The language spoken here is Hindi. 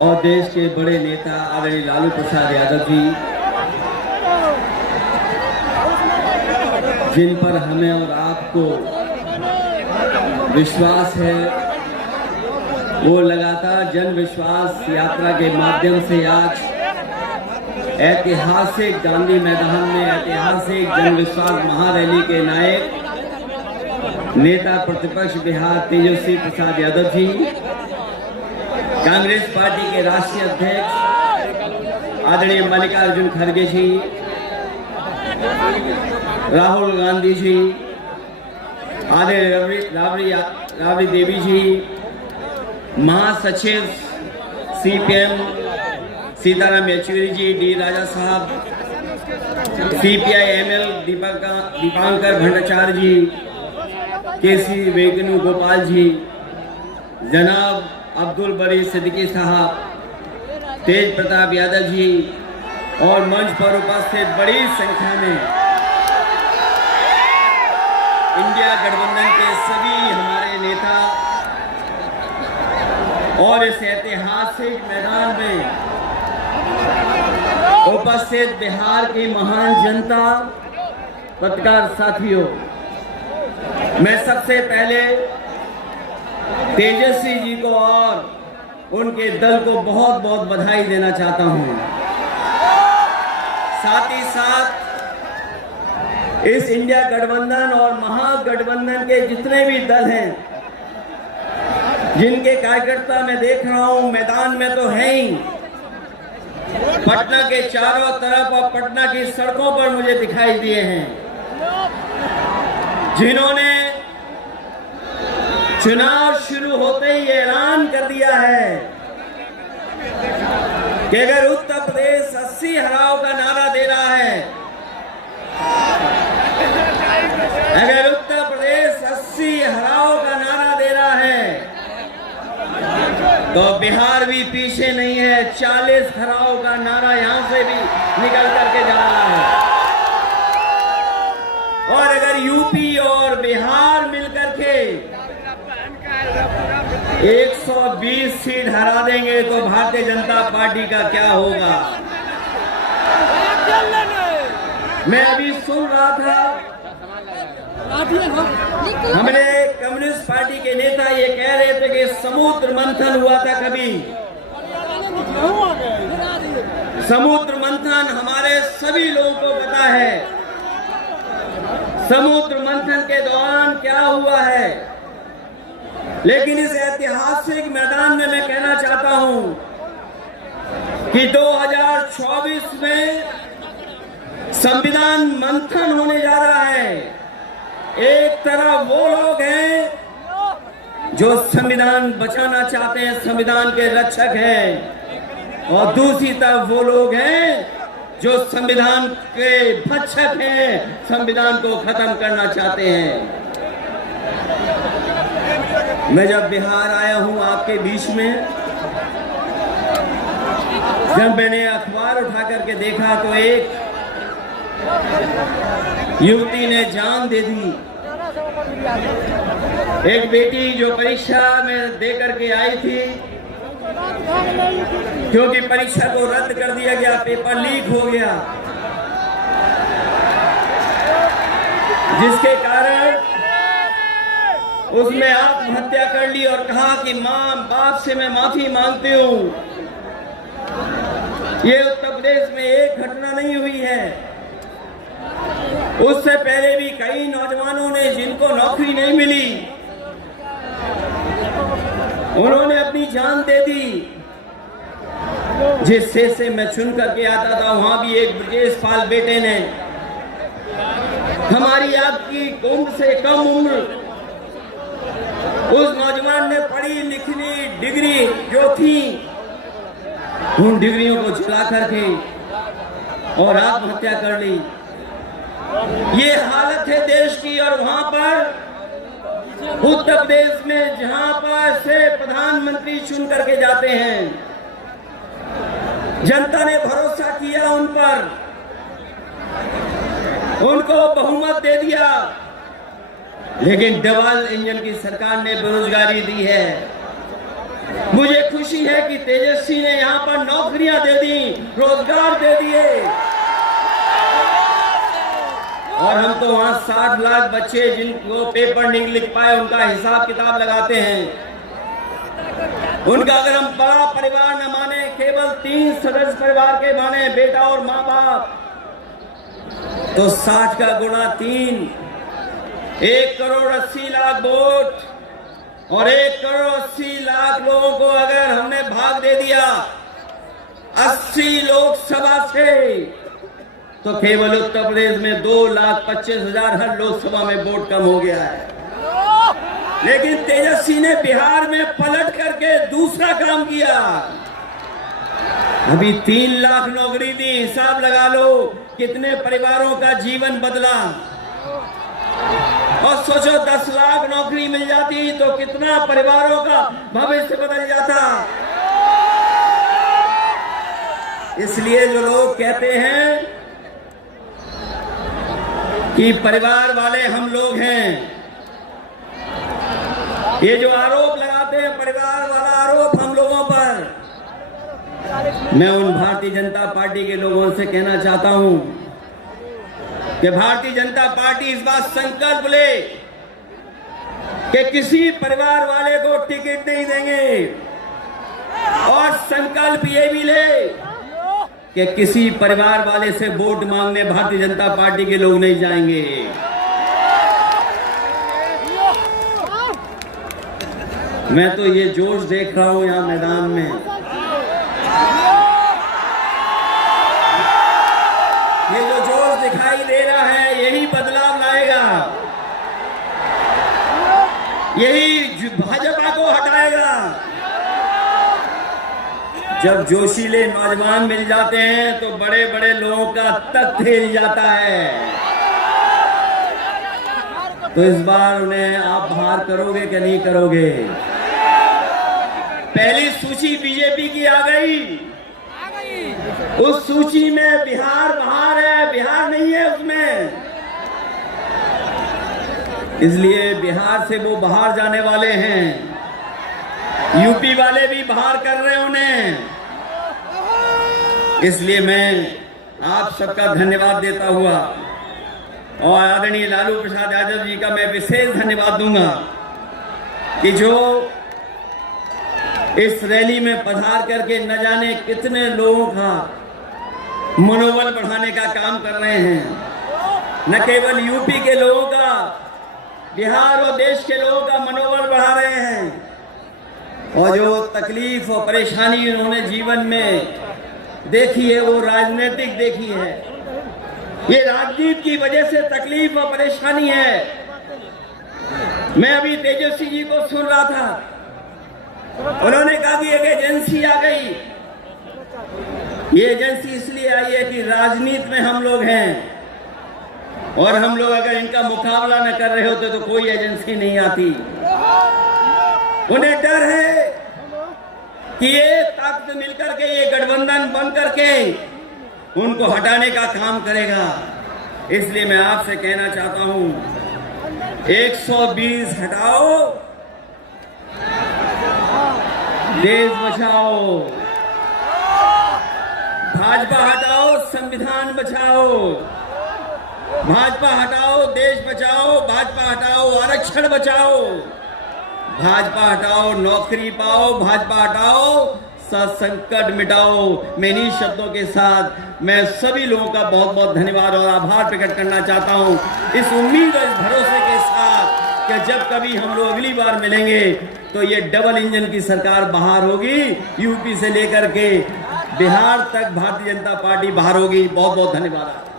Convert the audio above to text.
और देश के बड़े नेता आदरणीय लालू प्रसाद यादव जी, जिन पर हमें और आपको विश्वास है, वो लगातार जन विश्वास यात्रा के माध्यम से आज ऐतिहासिक गांधी मैदान में ऐतिहासिक जन विश्वास महारैली के नायक नेता प्रतिपक्ष बिहार तेजस्वी प्रसाद यादव जी, कांग्रेस पार्टी के राष्ट्रीय अध्यक्ष आदरणीय मल्लिकार्जुन खड़गे जी, राहुल गांधी जी, आदरणीय राबड़ी देवी जी, महासचिव सीपीएम सीताराम येचुरी जी, डी राजा साहब, सीपीआई एमएल दीपांकर भट्टाचार्य जी, केसी वेणुगोपाल जी, जनाब अब्दुल बरी सिद्दीकी साहब, तेज प्रताप यादव जी और मंच पर उपस्थित बड़ी संख्या में इंडिया गठबंधन के सभी हमारे नेता और इस ऐतिहासिक मैदान में उपस्थित बिहार की महान जनता, पत्रकार साथियों, मैं सबसे पहले तेजस्वी जी को और उनके दल को बहुत बहुत बधाई देना चाहता हूं। साथ ही साथ इस इंडिया गठबंधन और महागठबंधन के जितने भी दल हैं, जिनके कार्यकर्ता मैं देख रहा हूं मैदान में तो है ही, पटना के चारों तरफ और पटना की सड़कों पर मुझे दिखाई दिए हैं, जिन्होंने चुनाव शुरू होते ही ऐलान कर दिया है कि अगर उत्तर प्रदेश 80 हराओ का नारा दे रहा है, अगर उत्तर प्रदेश 80 हराओ का नारा दे रहा है, तो बिहार भी पीछे नहीं है। 40 हराओ का नारा यहां से भी निकल करके जा रहा है। और अगर यूपी और बिहार मिलकर के 120 सीट हरा देंगे तो भारतीय जनता पार्टी का क्या होगा। मैं अभी सुन रहा था, हमारे कम्युनिस्ट पार्टी के नेता ये कह रहे थे कि समुद्र मंथन हुआ था कभी। समुद्र मंथन हमारे सभी लोगों को पता है। समुद्र मंथन के दौरान क्या हुआ है, लेकिन इस ऐतिहासिक मैदान में मैं कहना चाहता हूं कि 2024 में संविधान मंथन होने जा रहा है। एक तरफ वो लोग हैं जो संविधान बचाना चाहते हैं, संविधान के रक्षक हैं, और दूसरी तरफ वो लोग हैं जो संविधान के भक्षक हैं, संविधान को खत्म करना चाहते हैं। मैं जब बिहार आया हूं आपके बीच में, जब मैंने अखबार उठा करके देखा तो एक युवती ने जान दे दी। एक बेटी जो परीक्षा में दे करके आई थी, क्योंकि परीक्षा को रद्द कर दिया गया, पेपर लीक हो गया, जिसके कारण उसने आत्महत्या कर ली और कहा कि मां बाप से मैं माफी मांगती हूं। ये उत्तर प्रदेश में एक घटना नहीं हुई है। उससे पहले भी कई नौजवानों ने, जिनको नौकरी नहीं मिली, उन्होंने अपनी जान दे दी। जिस शेर से मैं चुन करके आता था, वहां भी एक ब्रजेश पाल बेटे ने, हमारी आपकी उम्र से कम उम्र, उस नौजवान ने पढ़ी लिखी डिग्री जो थी, उन डिग्रियों को जला करके और आत्महत्या कर ली। ये हालत है देश की। और वहां पर उत्तर प्रदेश में जहां पर से प्रधानमंत्री चुन करके जाते हैं, जनता ने भरोसा किया उन पर, उनको बहुमत दे दिया, लेकिन डबल इंजन की सरकार ने बेरोजगारी दी है। मुझे खुशी है कि तेजस्वी ने यहाँ पर नौकरियां दे दी, रोजगार दे दिए, और हम तो वहां 60 लाख बच्चे जिनको पेपर नहीं लिख पाए उनका हिसाब किताब लगाते हैं। उनका अगर हम बड़ा परिवार न माने, केवल 3 सदस्य परिवार के माने, बेटा और माँ बाप, तो 60 का गुणा 3, 1 करोड़ 80 लाख वोट और 1 करोड़ 80 लाख लोगों को अगर हमने भाग दे दिया 80 लोकसभा से, तो केवल उत्तर प्रदेश में 2,25,000 हर लोकसभा में वोट कम हो गया है। लेकिन तेजस्वी ने बिहार में पलट करके दूसरा काम किया। अभी 3 लाख नौकरी दी, हिसाब लगा लो कितने परिवारों का जीवन बदला। और सोचो 10 लाख नौकरी मिल जाती तो कितना परिवारों का भविष्य बदल जाता। इसलिए जो लोग कहते हैं कि परिवार वाले हम लोग हैं, ये जो आरोप लगाते हैं परिवार वाला आरोप हम लोगों पर, मैं उन भारतीय जनता पार्टी के लोगों से कहना चाहता हूं कि भारतीय जनता पार्टी इस बात संकल्प ले कि किसी परिवार वाले को टिकट नहीं देंगे, और संकल्प ये भी ले कि किसी परिवार वाले से वोट मांगने भारतीय जनता पार्टी के लोग नहीं जाएंगे। मैं तो ये जोश देख रहा हूं यहां मैदान में, ये जो जोश दिखाई दे रहा है यही बदलाव लाएगा, यही भाजपा को हटाएगा। जब जोशीले नौजवान मिल जाते हैं तो बड़े बड़े लोगों का तख्त हिल जाता है। तो इस बार उन्हें आप बाहर करोगे कि नहीं करोगे? पहली सूची बीजेपी की आ गई, उस सूची में बिहार बाहर है, बिहार नहीं है उसमें। इसलिए बिहार से वो बाहर जाने वाले हैं, यूपी वाले भी बाहर कर रहे हैं उन्हें। इसलिए मैं आप सबका धन्यवाद देता हुआ और आदरणीय लालू प्रसाद यादव जी का मैं विशेष धन्यवाद दूंगा कि जो इस रैली में पधार करके न जाने कितने लोगों का मनोबल बढ़ाने का काम कर रहे हैं। न केवल यूपी के लोगों का, बिहार और देश के लोगों का मनोबल बढ़ा रहे हैं। और जो तकलीफ और परेशानी उन्होंने जीवन में देखी है वो राजनीतिक देखी है। ये राजनीति की वजह से तकलीफ और परेशानी है। मैं अभी तेजस्वी जी को सुन रहा था, उन्होंने कहा कि एक एजेंसी आ गई। ये एजेंसी इसलिए आई है कि राजनीति में हम लोग हैं, और हम लोग अगर इनका मुकाबला न कर रहे होते तो कोई एजेंसी नहीं आती। उन्हें डर है कि ये ताकत मिलकर के, ये गठबंधन बन करके उनको हटाने का काम करेगा। इसलिए मैं आपसे कहना चाहता हूं 120 हटाओ, देश बचाओ, भाजपा हटाओ, संविधान बचाओ, भाजपा हटाओ, देश बचाओ, भाजपा हटाओ, आरक्षण बचाओ, भाजपा हटाओ, नौकरी पाओ, भाजपा हटाओ, संकट मिटाओ। मैं इन्हीं शब्दों के साथ मैं सभी लोगों का बहुत बहुत धन्यवाद और आभार प्रकट करना चाहता हूं, इस उम्मीद और इस भरोसे के साथ कि जब कभी हम लोग अगली बार मिलेंगे तो ये डबल इंजन की सरकार बाहर होगी, यूपी से लेकर के बिहार तक भारतीय जनता पार्टी बाहर होगी। बहुत बहुत धन्यवाद।